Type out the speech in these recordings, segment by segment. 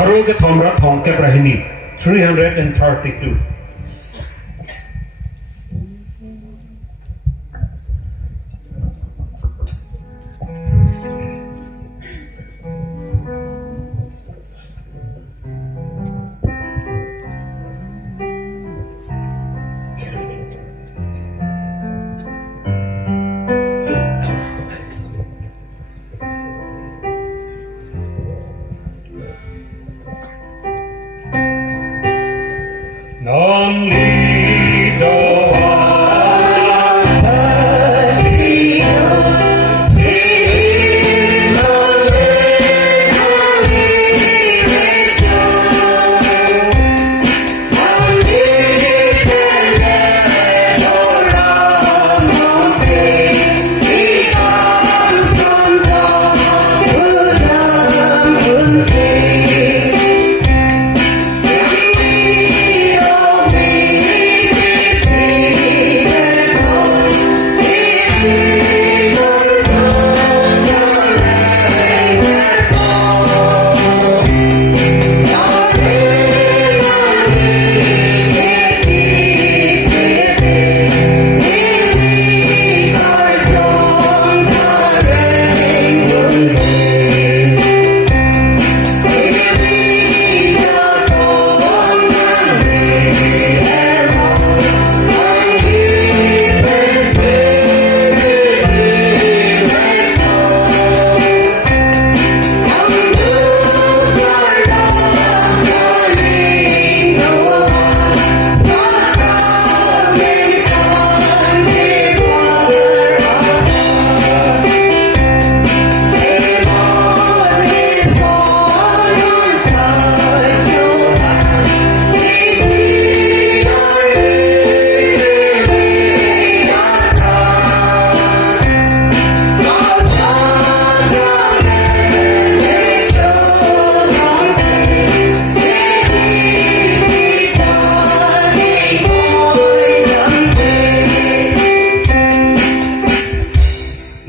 Haru ke thomra thong ke prahini 332. Nam ni do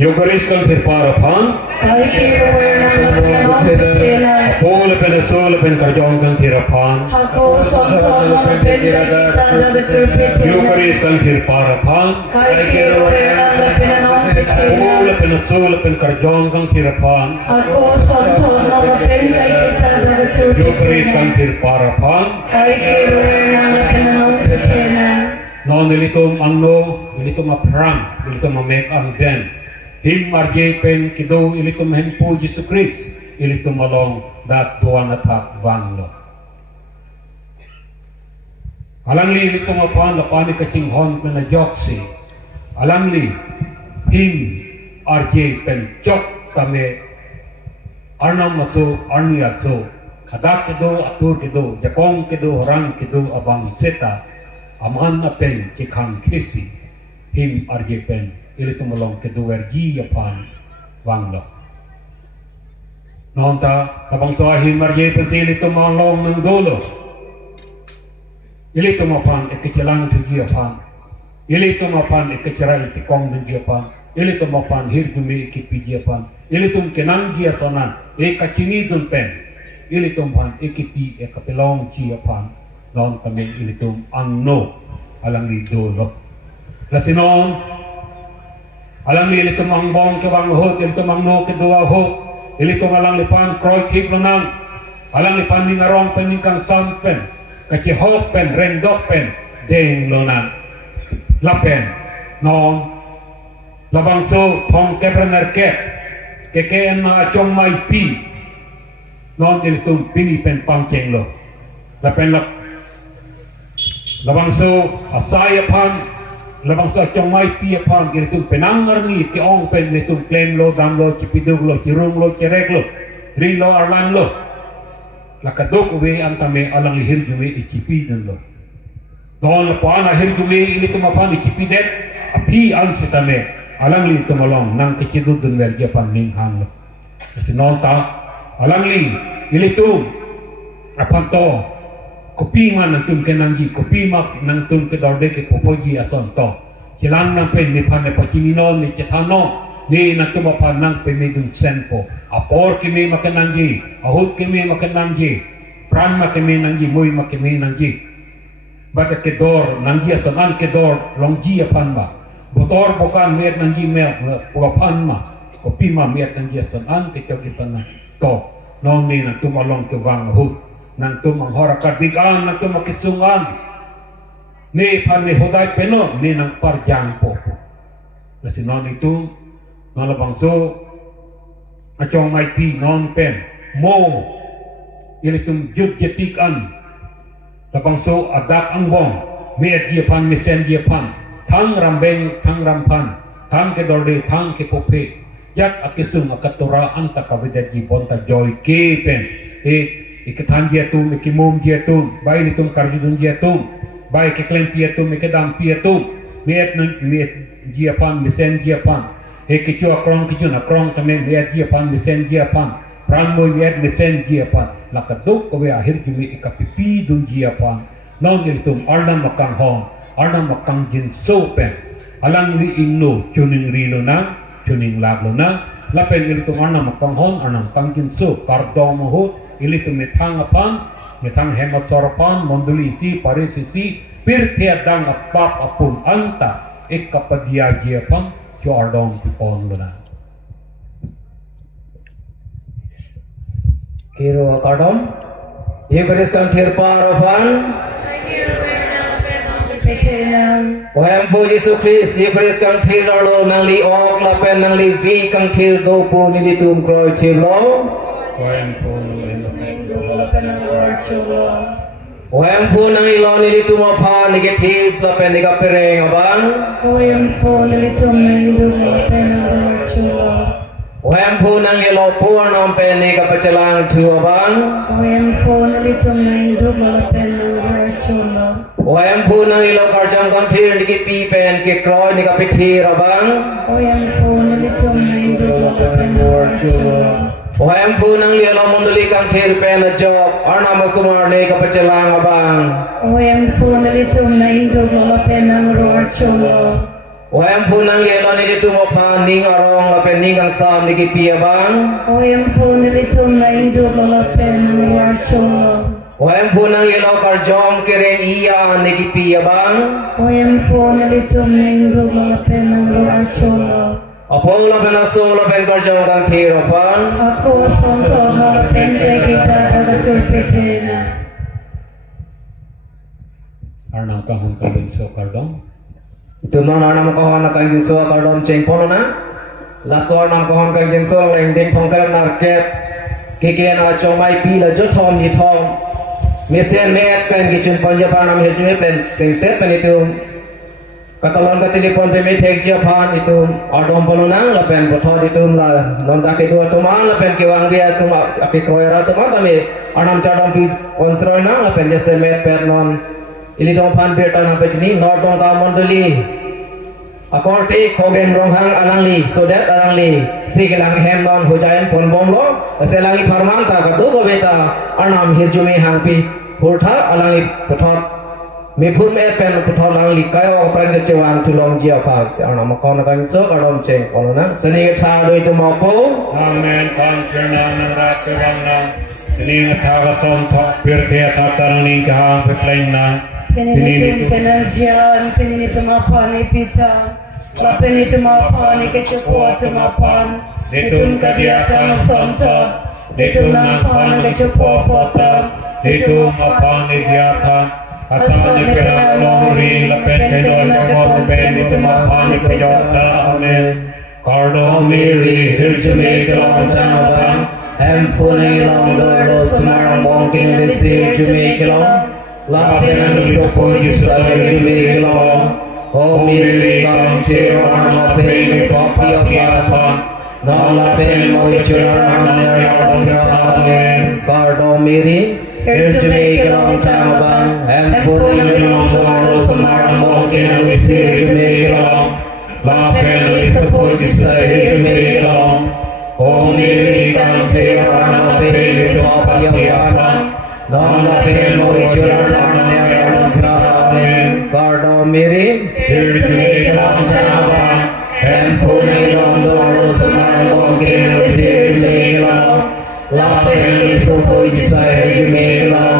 Eucharis kan tirparapan Apol pen sol pen karjong kan tirapan Eucharis kan tirparapan Apol pen sol pen karjong kan tirapan Eucharis kan tirparapan Non nilitum angno nilitum aprang nilitum make ang den him marje pen kido ilitum henpo Jesus Christ ilitum along that tuan atak vanlo alangli ilitum apan lapani kaching hon pen na joksi alangli him arje pen chok tame arnam maso arniya so kadak kido atur kido jakong kido orang kido abang seta aman apen cikang kisi him arje pen ilitum along kedua ji apan wanglo nonta kabang so him arje pen ilitum along ng dolo ilitum apan ekecelang tuji apan ilitum apan ekecerai cikong tuji apan ilitum apan hirgumi ekipiji apan ilitum kenang ji asonan ekacini dun pen ilitum pan ekipi ekapelong ji apan non kami ilitum angno alang ni dolo lasinon alang ni ilitum angbong ke wang hot ilitum angno ke dua hot ilitum alang lipan kroy kip lanang alang lipan ninarong peningkang sampen kaci hot pen rendok pen deng lona lapen non labang so thong keprener kekeen na achong mai pi non ilitum pini pen pangceng lo lapen lap labang so asay apan labang so chong mai pi apan ilitum penangar ni ke ong pen ilitum klem lo dam lo cipidug lo cirung lo cerek lo ri lo arlan lo lakadok we antame alang lihir jume icipidun lo don lapan ahir jume ilitum apan icipidet api ang sitame alang ilitum along nang kecidudun verja pan ninghang lo kasi nonta alang ilitum apan to kopi man nantun ke nangji kopi mak nantun ke dorde ke popoji ason to kilang nang pen ni pan ne pachimino ni cetano ni natum apa nang pe medun senpo apor ke me makan nangji ahut ke me makan nangji pran makimi nangji mui makimi nangji bata kedor nangji asanan kedor longji apan ma botor bukan mer nangji mer bukan ma kopi ma mer nangji asanan kecoki sana to noni nang tumalong ke wang hut nang tumang horakat bigan nang tumang kisungan ni pan ni hodai peno ni nang parjang popo lasi non itu non labangso acong mai pi non pen mo ilitum jud jetikan labangso adak angbong me jiapan mesen jiapan thang rambeng thang rampan thang ke dorde thang ke pope jak akisum akatura anta kavidaji bonta joy ke pen ikathan jiatum ikimum jiatum bai litum karjudun jiatum bai ke klem piatum ikadam piatum met jiapan mesen jiapan kicu akrong kicu nakrong tame met jiapan mesen jiapan prambo met mesen jiapan lakaduk kowe akhir jumi ikapipi dun jiapan non iltum arnam makang hong arnam makang jin so pen alang li inno chuning rilo na chuning laglo na lapen iltum arnam makang hong arnam makang jin so kardom ho ilitum metang apan metang hemasoropan monduli si parisisi pirthia dang apap apun anta ikapadia jiapan cho ardong pipon luna Kiro kardom Eucharis kan tirparapan Waham po Yesus Christ Eucharis kan tiralo nang li ok lapen nang li vi kan tir do po nilitum kroy tirlo Waham po Waham po nang ilo nilitum apa negatif lapen nikapereng abang Waham po nang ilo po nang pen nikapacalang tu abang Waham po nang ilo karjang kan tir nikipi pen kikroy nikapitir abang Waham po nang ilo munduli kan tir pen na job arna masumar nikapacalang abang Waham po nang ilo nilitum apa ning arong lapen ning ang sam nikipi abang Waham po nang ilo karjong kireng iya nikipi abang Apo lapen aso lapen karjong kan tir abang arnam kahon kalin so kardong Itu non anam kahon na kang so kardom cheng pono na laso anam kahon kang jeng so leng ding thong kang market keke na chomai pi la jo thom ni thom mesen met pen gichun panjapan nam hejune pen teng set pen itu katalon ka telepon pe me thek japan itu adom pono na la pen botho itu la non da ke tu tuma la pen ke wang bia tuma ake koera tuma tame anam chadom pi konsro na la pen jese met pen non Ili dong pan berta na pejni nor dong ta monduli akor te kogen rong hang alangli so that alangli sigelang hem non hujayan pon bom lo selangi farman ta ka do beta anam hirjumi hang pi hurtha alangi puthot me phum e pen puthot alangli kayo pran ke chewang tulong jia fa anam kon kan so kadom cheng onana seni tha doi tu mo ko amen kan kerna nang rat ke wangna seni tha som thok pirthia ta tarani ka peplain na Pininitum penaljian, pininitum apa ni pita, lapinitum apa ni kecepot mapan, nitum kadiatan sontot, nitum nampan kecepot potam, nitum apa ni diatan asal ni kena lori lapen kedon kamot ben nitum apa ni kejota amen kardo miri hirjumi kelong tanabang Hempuni long doro semarang mungkin disir jumi kelong Lapen isopo yusra jumi kelong Homili kang ciron lapen ipopi apiapan Nalapen mo ciron nayang amen Kardo miri hirjumi kelong tanabang Hempuni long doro semarang mungkin disir jumi kelong Lapen isopo yusra jumi kelong Homili kang ciron lapen ipopi apiapan Nalapen mo ciron nayang amen Kardo miri hirjumi kelong tanabang Hempuni long doro semarang mungkin disir jumi kelong Lapen isopo yusra jumi kelong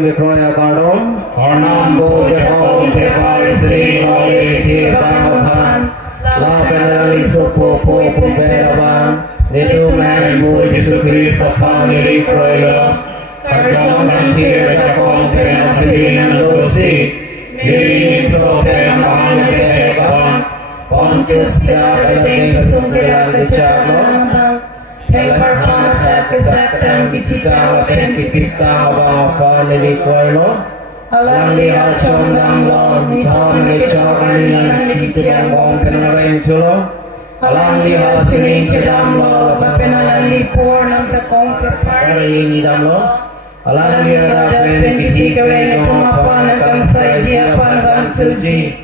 Mikroya Kardom, Arnambo Japon Teparisri, Oleti Bangpan, La Penali Sopo Popo Beraban, Little Man Jesu Christ upon the Kroya, Kardom Nantir Japon Penapin Losi, Miri So Penaman Tepan, Pontius Piatin Sungkira Kecabon, Temperman Kesatan Kicita Pen Kipita Bapa Lili Kualo Alang Liha Chondang Lo Nihon Kecharan Nikitiang Bong Penarain Chulo Alang Liha Sining Chedam Lo Bapenalan Lipur Nam Takong Kepar Nidam Lo Alang Liha Pen Kitikaren Tumapan Kang Saijiapan Kang Tuji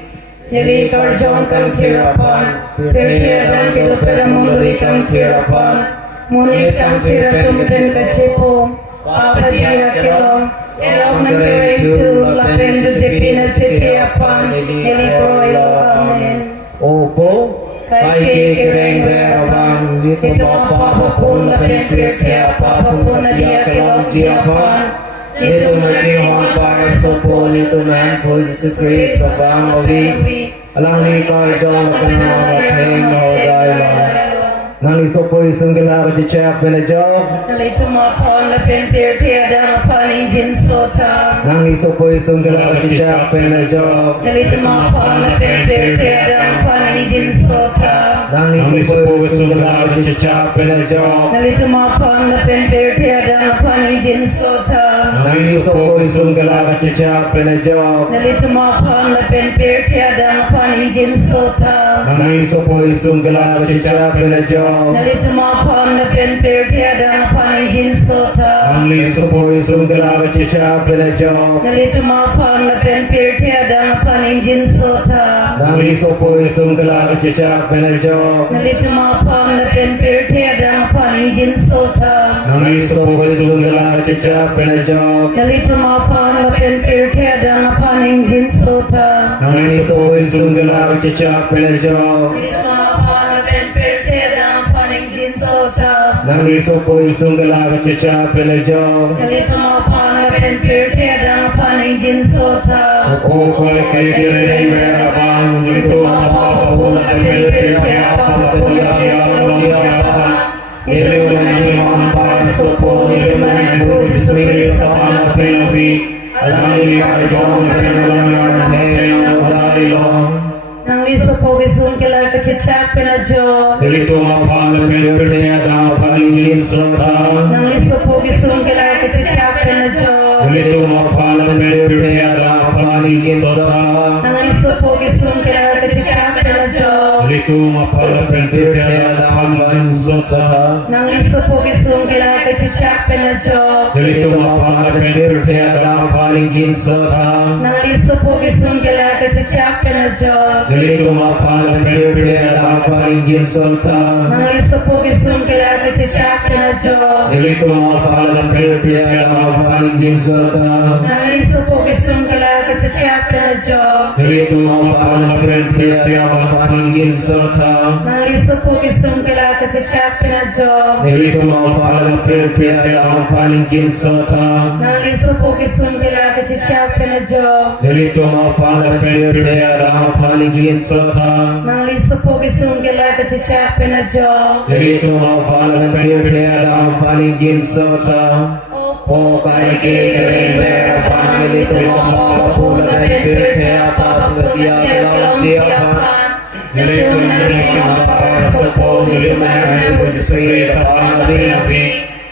Nili Karjon Kang Tirapan Perhia Dan Kilopera Munduri Kang Tirapan Munir kang tira tumpen kacepo, papadira kilong, elok nagkiring tu, lapen du jepina cetiapan, helikroyo, amen. Opo, kai kiring berabang, dito mapapapun, lapen tirtia, papapun na dia kilong siapan, dito matihon para sopo, dito man po Jesus Christ, abang obi, alang likar jong kanang hodai Nang isopo isunggala kacicak penajok. Nalito mapon lapen tirtia dan mapaning jinsota. Nang isopo isunggala kacicak penajok. Nalito mapon lapen tirtia dan mapaning jinsota. Nang isopo isunggala kacicak penajok. Nalito mapon lapen tirtia dan mapaning jinsota. Nang isopo isunggala kacicak penajok. Nalito mapon lapen tirtia dan mapaning jinsota. Nang isopo isunggala kacicak penajok. Nalito mapon lapen tirtia dan mapaning jinsota. Nang isopo isunggala kacicak penajok. Nalito mapon lapen tirtia dan mapaning jinsota. Nang isopo isunggala kacicak penajok. Nalito mapon lapen tirtia dan mapaning jinsota. Nang isopo isunggala kacicak penajok. Nalito mapon lapen tirtia dan mapaning jinsota. Nang isopo isunggala kacicak penajok. Nalito mapon lapen tirtia dan mapaning jinsota. Nang isopo isunggala kacicak penajok. Nalito mapon lapen tirtia dan mapaning jinsota. Opo kay kiring berabang, dito mapapapun lapen tirtia, papapun na dia kilong siapan. Iliw na simang para sopo, iliman po Jesus Christ upon the Pinopi. Alang liya jong penalangan heyang dalilong. Nang liso po gisun kila kacicak penajok. Dito mapalapen perniada palingin sota. Nang liso po gisun kila kacicak penajok. Dito mapalapen perniada palingin sota. Nang liso po gisun kila kacicak penajok. Dito mapalapen perniada palingin sota. Nang liso po gisun kila kacicak penajok. Dito mapalapen perniada palingin sota. Nang liso po gisun kila kacicak penajok. Dito mapalapen perniada palingin sota. Nang liso po gisun kila kacicak penajok. Dito mapalapen perniada palingin sota. Nang liso po gisun kila kacicak penajok. Dito mapalapen perniada palingin sota. Nang liso po gisun kila kacicak penajok. Dito mapalapen perniada palingin sota. Nang liso po gisun kila kacicak penajok. Dito mapalapen perniada palingin sota. Nang liso po gisun kila kacicak penajok. Dito mapalapen perniada palingin sota. O kay kiring berabang, dito mapapapun lapen tirtia, papapun na dia kilong siapan. Dito na simang para sopo, iliman po Jesus Christ upon the Pinopi.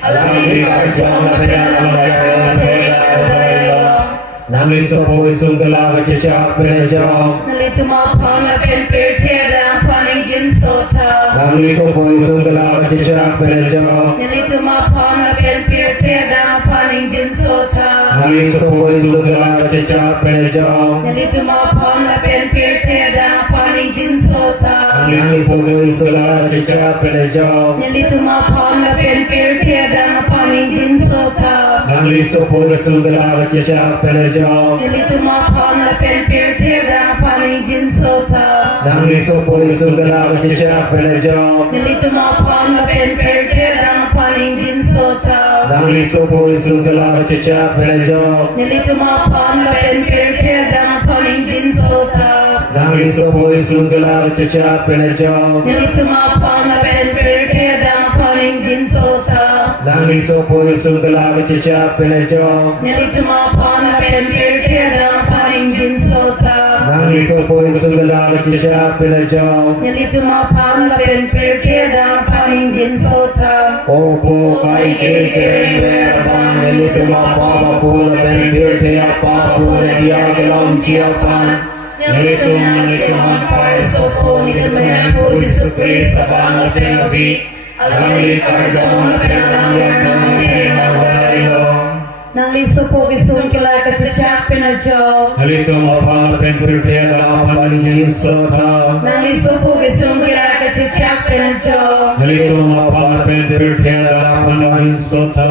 Alang liya jong penalangan heyang dalilong. Nang isopo isunggala kacicak penajok. Nalito mapon lapen tirtia dan mapaning jinsota. Nang isopo isunggala kacicak penajok. Nalito mapon lapen tirtia dan mapaning jinsota. Nang isopo isunggala kacicak penajok. Nalito mapon lapen tirtia dan mapaning jinsota. Nangis sungguh segala cecah penejau. Nilito mapan na penpir tiada mapaning jinsota. Nangis sungguh segala cecah penejau. Nilito mapan na penpir tiada mapaning jinsota. Nangis sungguh segala cecah penejau. Nilito mapan na penpir tiada mapaning jinsota. Nangis sungguh segala cecah penejau. Nilito mapan na penpir tiada mapaning jinsota. Nangis sungguh segala cecah penejau. Nilito mapan na penpir tiada mapaning jinsota. Nangis sungguh segala cecah penejau. Nilito mapan na penpir tiada mapaning jinsota. Nangis sungguh segala cecah penejau. Nilito mapan na penpir tiada mapaning jinsota. Opo kai ke kering berban nilito mapa pula penpir te apa pula dia kelam siapan. Nilito hampai Sopo ni kemenyan po Yesus Kristo bang penabi. Alay karzon Nang liso po gisun kilay kacacak pinadyo. Nalito mapang penpir tiada apan jinsota. Nang liso po gisun kilay kacacak pinadyo. Nalito mapang penpir tiada apan jinsota.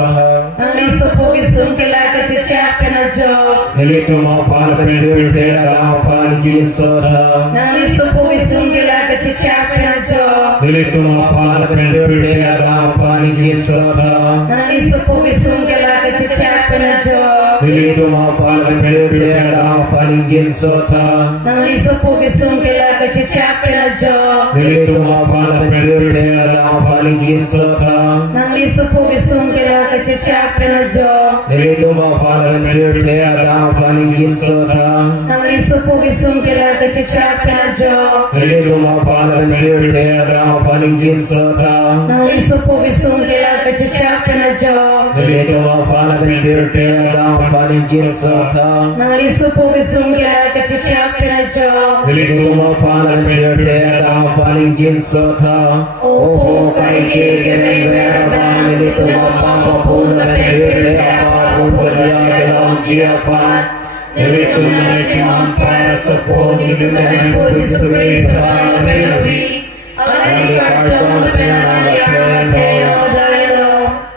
Nang liso po gisun kilay kacacak pinadyo. Nalito mapang penpir tiada apan jinsota. Nang liso po gisun kilay kacacak pinadyo. Nalito mapang penpir tiada apan jinsota. Nang liso po gisun kilay kacacak pinadyo. Nalito mapang penpir tiada apan jinsota. Nang liso po gisun kilay kacacak pinadyo. Nalito mapang penpir tiada apan jinsota. Nang liso po gisun kilay kacacak pinadyo. Nalito mapang penpir tiada apan jinsota. Nang liso po gisun kilay kacacak pinadyo. Nalito mapang penpir tiada apan jinsota. Nang liso po gisun kilay kacacak pinadyo. Nalito mapang penpir tiada apan jinsota. Nang liso po gisun kilay kacacak pinadyo. Nalito mapang penpir tiada apan jinsota. Opo kay kikimay verban. Nilito mapa pula penpir te apa pula dia kelam siapan. Nalito hampai sopo ni kemenyan po Yesus Kristo bang penabi. Alay karzon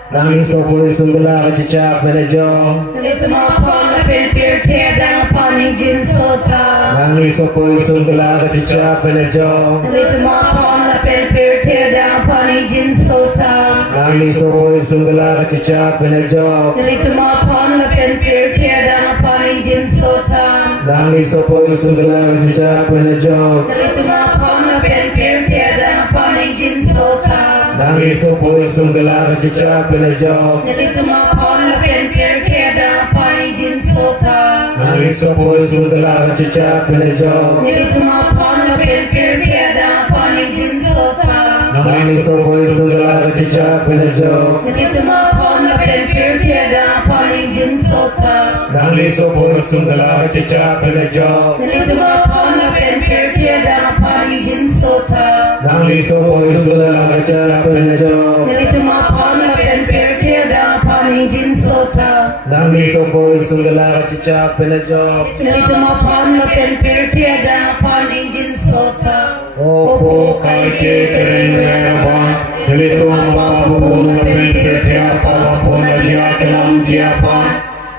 Nangis sungguh segala cecah penejau. Nalito mapang na penpir tiada mapaning jinsota. Nangis sungguh segala cecah penejau. Nalito mapang na penpir tiada mapaning jinsota. Nangis sungguh segala cecah penejau. Nalito mapang na penpir tiada mapaning jinsota. Nangis sungguh segala cecah penejau. Nalito mapang na penpir tiada mapaning jinsota. Nangis sungguh segala cecah penejau. Nalito mapang na penpir tiada mapaning jinsota. Nangis sungguh segala cecah penejau. Nalito mapang na penpir tiada mapaning jinsota. Nangis sungguh segala cecah penejau. Nalito mapang na penpir tiada mapaning jinsota. Nangis sungguh segala cecah penejau. Nalito mapang na penpir tiada mapaning jinsota. Nangis sungguh segala cecah penejau. Nalito mapang na penpir tiada mapaning jinsota. Nangis sungguh segala cecah penejau. Nalito mapang na penpir tiada mapaning jinsota. Opo kai ke kering berban. Nalito mapa pula penpir te apa pula dia kelam siapan.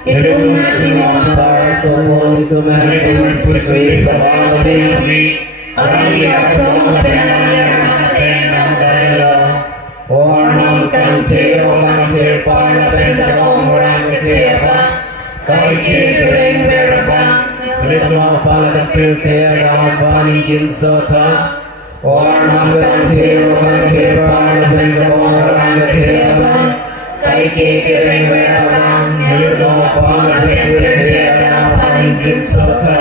Nalito hampai sopo ni kemenyan po Yesus Kristo bang penabi. Alay karzon Orang kanti orang siapa penjagong orang siapa kai kering berban. Nalito pala penpir apa jinsota. Orang kanti orang siapa penjagong orang siapa kai kering berban. Nalito pala penpir apa jinsota.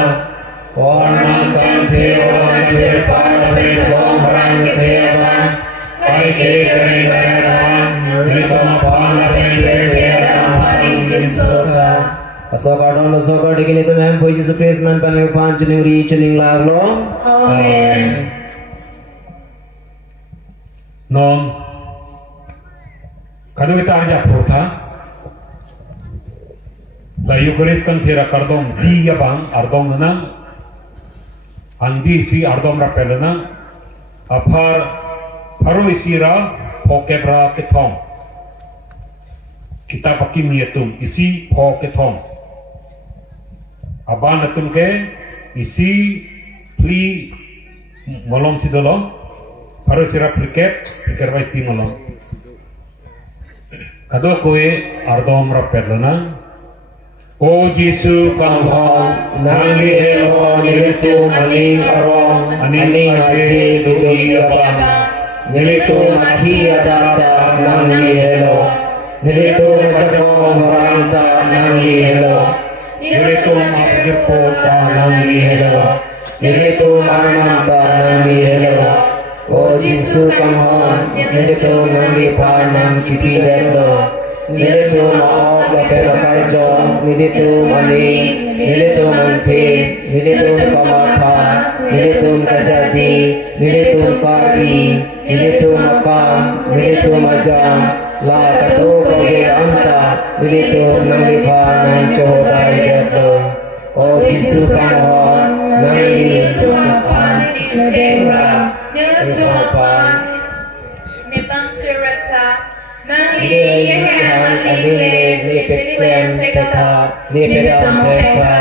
Orang kanti orang siapa penjagong orang siapa kai kering berban. Nalito pala penpir apa jinsota. Asokadon asokad dikini tu mem puji Yesus man panel panjang ri cening laglo. Amen. Non kanu kita aja prota la Eucharis kan thera kardom dia bang ardom na andi si ardom ra pelana Apar Paroi sira Pokebra ketong Kita pakim yatum isi Poketong Aban atum ke isi pli molom sidolo Paroi sira priket Prikerbai si molom Kado koe ardom rapedlana O Jesu kanghong Nangli elo nilitu maling arong Aning haji dugi abang Nilitu mati adata nangli elo Nilitu macakong maranta nangli elo Nilitu mapjepo ta nangli elo Nilitu marmanta nangli elo O Jesu kanghong Nilitu nangli panang cipi dendo Nilitu maaf lapel kaijo Nilitu maling Nilitu manti Nilitu kamata Nilitu kajaji Nilitu kari Nilitu makam Nilitu majam La katu koge anta Nilitu nanglipa nang cohodai geto O Jesu kanghong Nangli tumapan Nademra Nilatumapan Nipang Sirata Ni yehan alile ni peklem teka ni pedam teka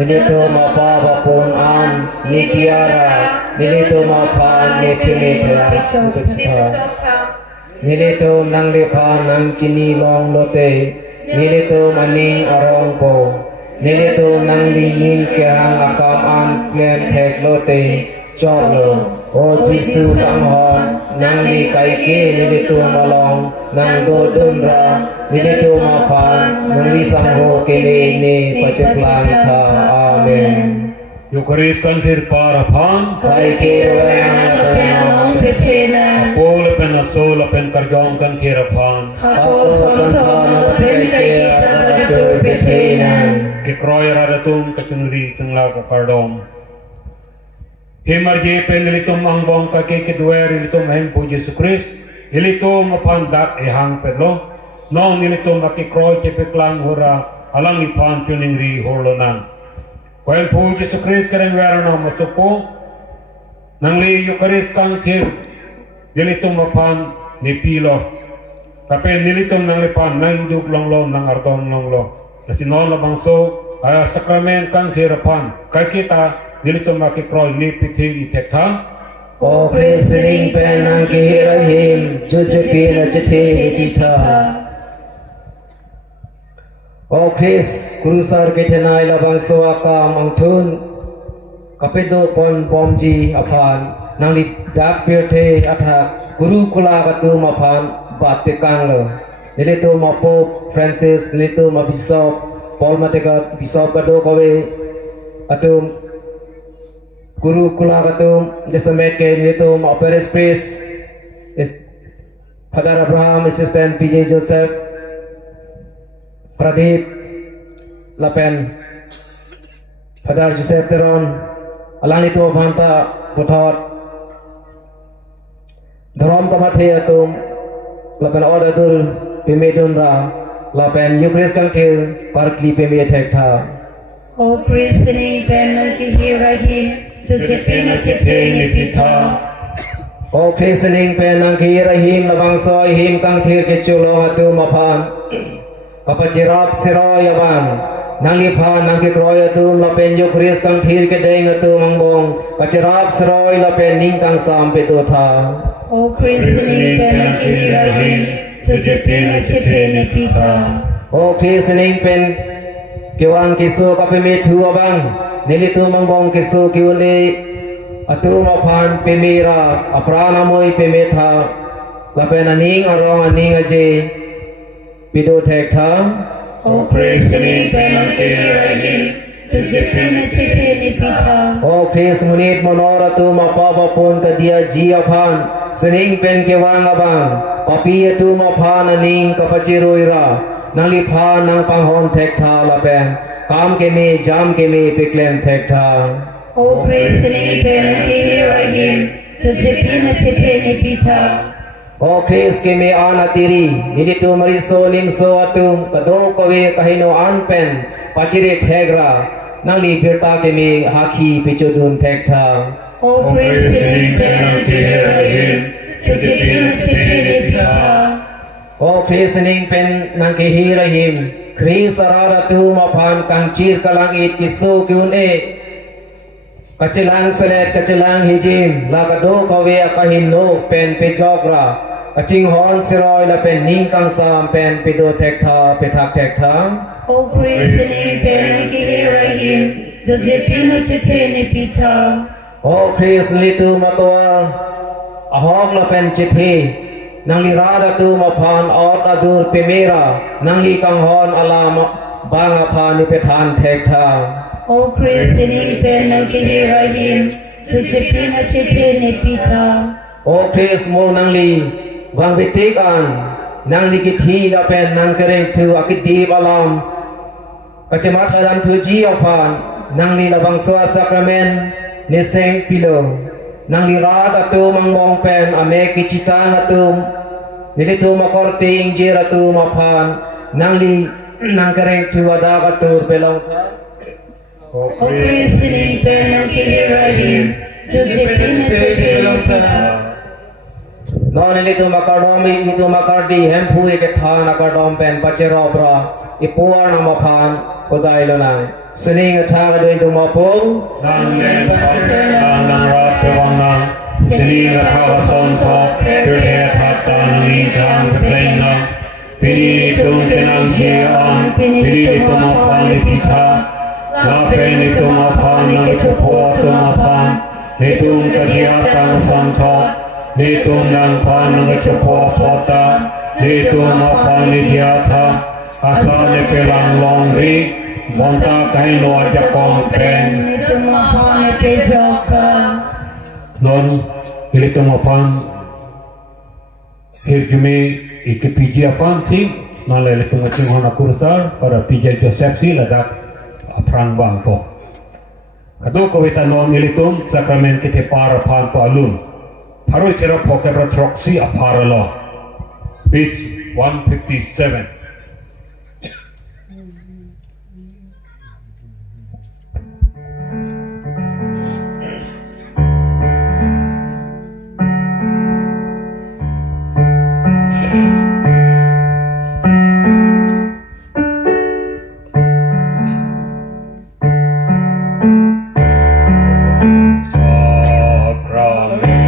nilito mapapapun an ni tiara nilito mapan ni pimitra nilito nang lipa nang cinilong lote nilito maning arongko nilito nang lingin kehang akam an klem tek lote choklo O Jesu kanghong nang li kaike nilito malong nang dodunra nilito mapan nang li sangho kele ni paceklan ka amen Eucharis kanthir parapan kaike wayang Penong Petena Apol pen asol pen karjong kanthir apan Ako sontono Ben kay kita Gatur Petena Kikroy radatum kacunri tengla kakardom Himar je penilitum ang bong kake kedua ilitum hem po Yesus Christ ilitum mapandak ehang pedlo no nilitum makikroy cepeklang hura alang ipan tuning ri holonan Kuel po Yesus Christ karen wera no masupo nang li Eucharis kang thir nilitum mapan ni pilo tapi nilitum nang lipan na induk longlo nang ardon longlo nasinon labangso sakramen kang thirapan kay kita nilito makikroy ni piting itekta O Christing penang kihirahim jujupin at chitin itita O Chris krusar kitenay labang suwakam ang tun kapido pon pomji apan nang lidak pirte atak guru kula katum apan batikang lo nilito mapop Francis nilito mabisop Paul Mateka bisop kado kawe atum Guru kula katum Jesamet ke nito Opera Space Father Abraham Assistant PJ Joseph Pradip Lapen Father Joseph Teron Alang itu Bhanta Puthot Dharam Kamathe atum Lapen Odatul Pimedun Ra Lapen Eucharis Kangkil Parkli Pimedun Thekta O Christine Penong Kihirahim Jujupin at chitin ipita O Christening penang kirahim labang soy him kang thir ke chulo atu mapan kapachirap siro yaban nang lipa nang ki kroy atu lapen Eucharis kang thir ke deng atu mangbong kachirap siro lapen ning kang sam petu tha O Christine Penong Kihirahim Jujupin at chitin ipita O Christening pen kiwang kisu kapimithu abang nilito mangbong kisu kiuli atu mapan pemira aprana moy pemetha lapen aning arong aning aje pido thekta O Christine Penong Kihirahim Jujupin at chitin ipita O Chris munit monoratu mapapapun kadia jiapan sening pen kiwang abang papi atu mapan aning kapachiroira nalipha nang panghon thekta lapen काम के में जाम के में पिकलेम थेक्था O Christine Penong Kihirahim Jujupin at chitin ipita O Chris ke me ana tiri nilitu mariso limso atum kado kowe kahino anpen pachire thegra nangli birta ke me haki pichudun thekta O Christian Penantirahim, Tutipin Chitipita. โอคริสนิงเป็นนางกิฮิรหิมคริสราดตูมาพานกังจีรกลังอิดกิสูกิอุนเอKecilang selet kecilang hijim lagado kawe akahin no pen pejogra kacing hon siroi la pen ning kang sam pen pido tekta petak tekta O Christian Penantirahim, Tutipin Chitipita. โอคริสลิตูมาตัวอหอกละเป็นจิตทีนางลิราดตูมาพานออดอดูรเปเมรานางลีกังฮอนอลามบางอพานิเปทานเทกทา O Christian Penantirahim, Tutipin Chitipita. โอคริสโมนางลีวังวิติกอันนางลีกิทีละเป็นนางเกรงถืออากิดีบาลามกัจมาทาดันถือจีอพานนางลีละบังสวาสักราเมนเนเซงปิโลนางลีราดตูมังมองเป็นอเมกิจิตานตูนิลิตูมากอร์ติงจีรตูมาพานนางลีนางเกรงถือวดากตูเปลองทา O Christian Penantirahim, Tutipin Chitipita. นอนนิลิตูมาการดอมนิลิตูมาการดีแฮมพูเอกทานการดอมเป็นปัจเจรอบราอิปัวนามาพานก็ได้แล้วนะสนิงทางเดินตูมาพง Nang len nang nang rat pewang nang Sini rahawa sonto Pirhe tata nang ingkang peplain nang Pini tung tenang siyan Pini tumapan ipita Lapen tumapan nang cepo tumapan Nitung kegiatan santo Nitung nang pan nang cepo pota Nitung mapan idiata Asal pelang longri Monta kai no jakong pen Tumapan Pejoka. non ilito mapan hirjume ikipiji apan thing non ilito ngaching hona kursar para pija Joseph si ladak aprang bang po kado ko wita non ilito sakramen kite para pan po alun paro chera pokebra troxy apara lo page 157 Sakramen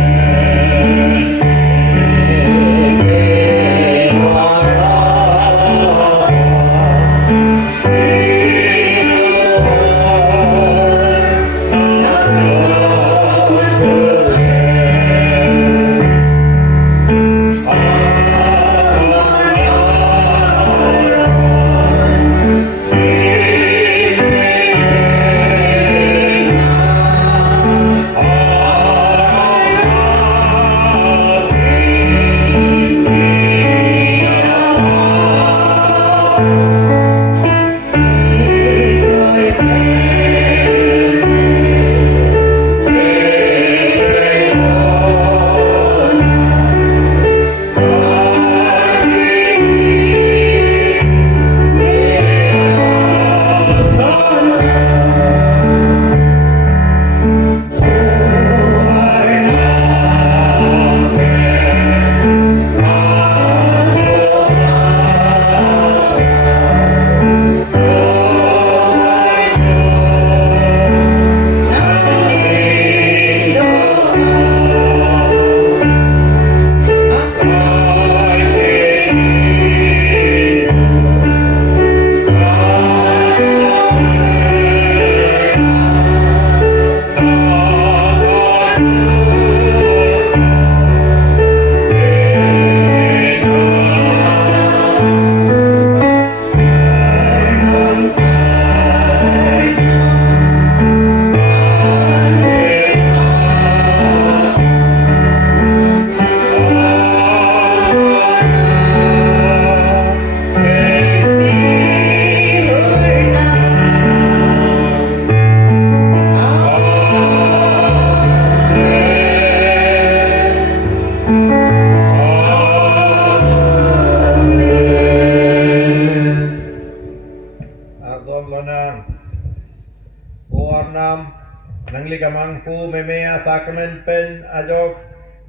sakramen pen ajok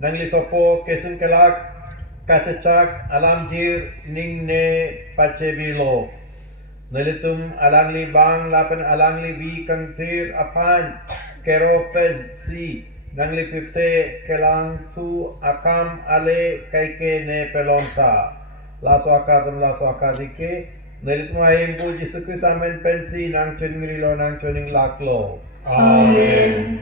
nangli sopo kesun kelak kasecak alam jir ning ne pacebilo nalitum alangli bang lapan alangli bi kangtir apan keropen si nangli pipte kelang tu akam ale kaike ne pelonta laso akadike nalitum ayem pu Yesus Kristus amen pensi nang cengrilo nang cening laklo. Amen.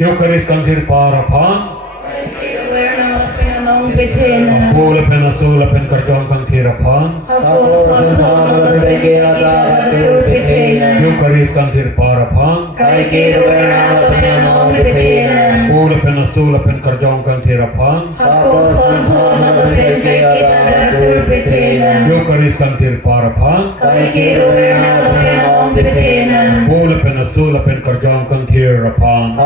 Eucharis kanthir parapan, pula pen asula pen karjong kanthir apan, Eucharis kanthir parapan, pula pen asula pen karjong kanthir apan, Eucharis kanthir parapan, pula pen asula pen karjong kanthir apan.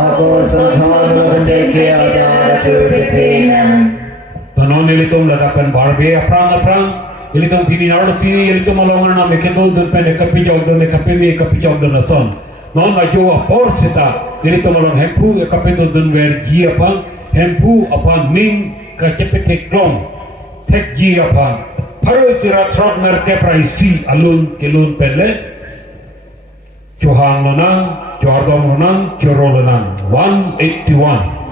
Tanon ilitum ladapan barbe aprang ilitum tini nardo sini ilitum malongan na mekendo dun pen ekapi jog dun ason non ajo apor sita ilitum malong hempu ekapi dun vergi apang hempu apang ning kacepete klong tek ji apang paru sira trot merke praisi alun kelun pele Johang lonang Jordong lonang Joro lonang 181.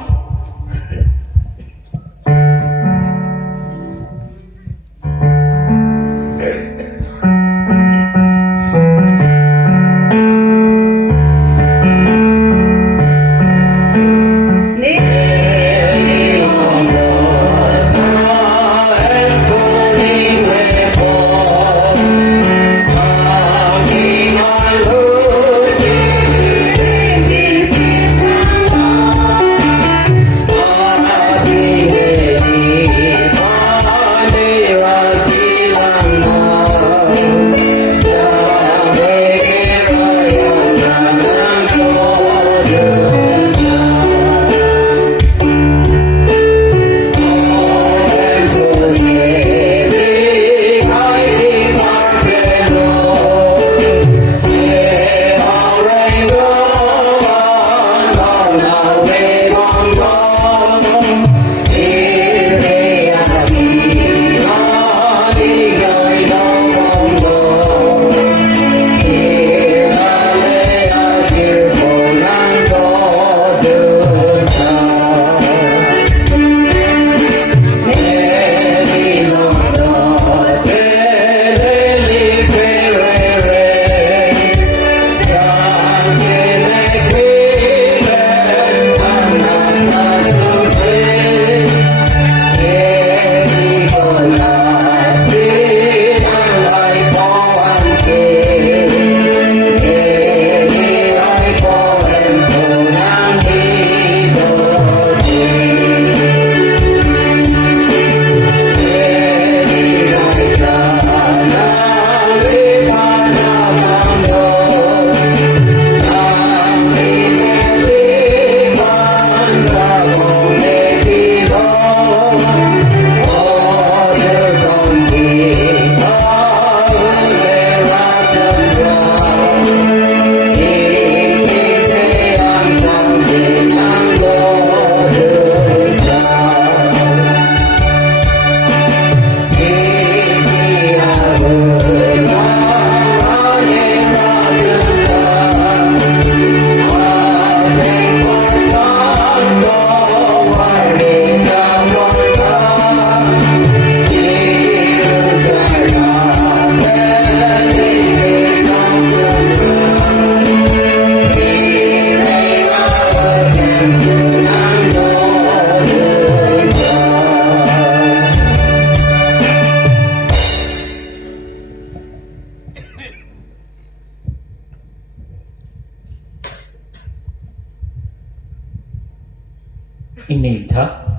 Ini tak